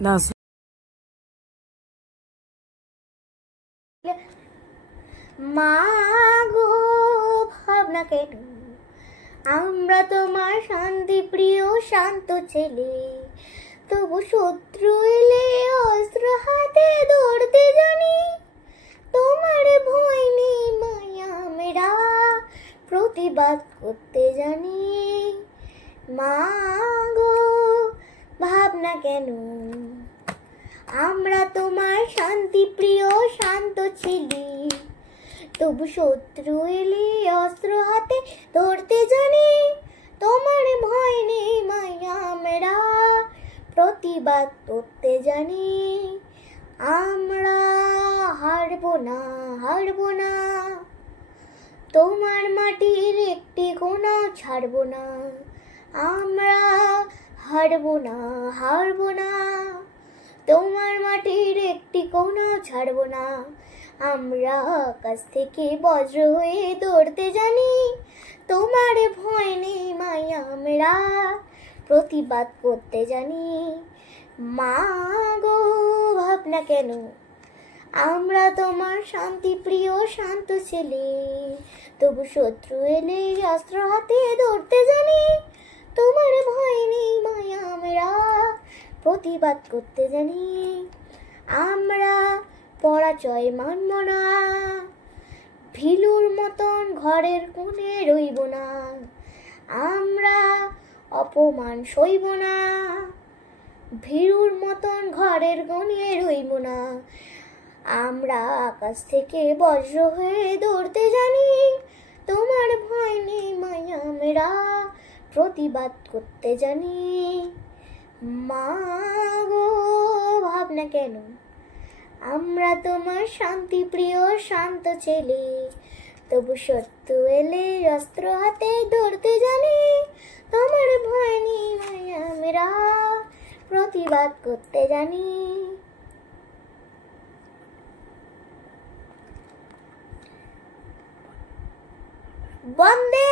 না মা গো ভাবনা কেন, আমরা তোমার শান্তি প্রিয় শান্ত ছেলে, তবু শত্রু এলে অস্ত্র হাতে ধরতে জানি, তোমার ভয় নেই মায়া মেরা প্রতিবাদ করতে জানি। মা গো ভাবনা কেন, আমরা তোমার শান্তি প্রিয় শান্ত ছেলে, তবু শত্রু এলে অস্ত্র হাতে ধরতে জানি, তোমার ভয় নেই মায়া মেরা প্রতিবাদ করতে জানি। আমরা হারবো না, হারবো না, তোমার মাটির একটি কোণাও ছাড়বো না। আমরা হারবো না, হারবো না, তোমার মাটির একটি কোণাও ছাড়বো না। আমরা আকাশ থেকে বজ্র হয়ে দৌড়তে জানি, তোমার ভয় নেই মায়া মেরা প্রতিবাদ করতে জানি। মা গো ভাবনা কেন, আমরা তোমার শান্তি প্রিয় শান্ত ছেলে, তবু শত্রু এলে অস্ত্র হাতে ধরতে জানি, তোমার ভয় নেই মায়া মেরা প্রতিবাদ করতে জানি। আমরা পরাজয় মানব না, ভিলুর মতন ঘরের কোণে রইব না, আমরা অপমান সইব না, ভীরুর মতন ঘরের কোণে রইব না। আমরা আকাশ থেকে বজ্র হয়ে দৌড়তে জানি, তোমার ভয় নেই মায়া মেরা প্রতিবাদ করতে জানি। মা গো ভাবনা কেন, আমরা তোমার শান্তি প্রিয় শান্ত ছেলে, তবু শত্রু এলে অস্ত্র হাতে ধরতে জানি, তোমার ভয় নেই মায়া মেরা প্রতিবাদ করতে জানি। বন্দে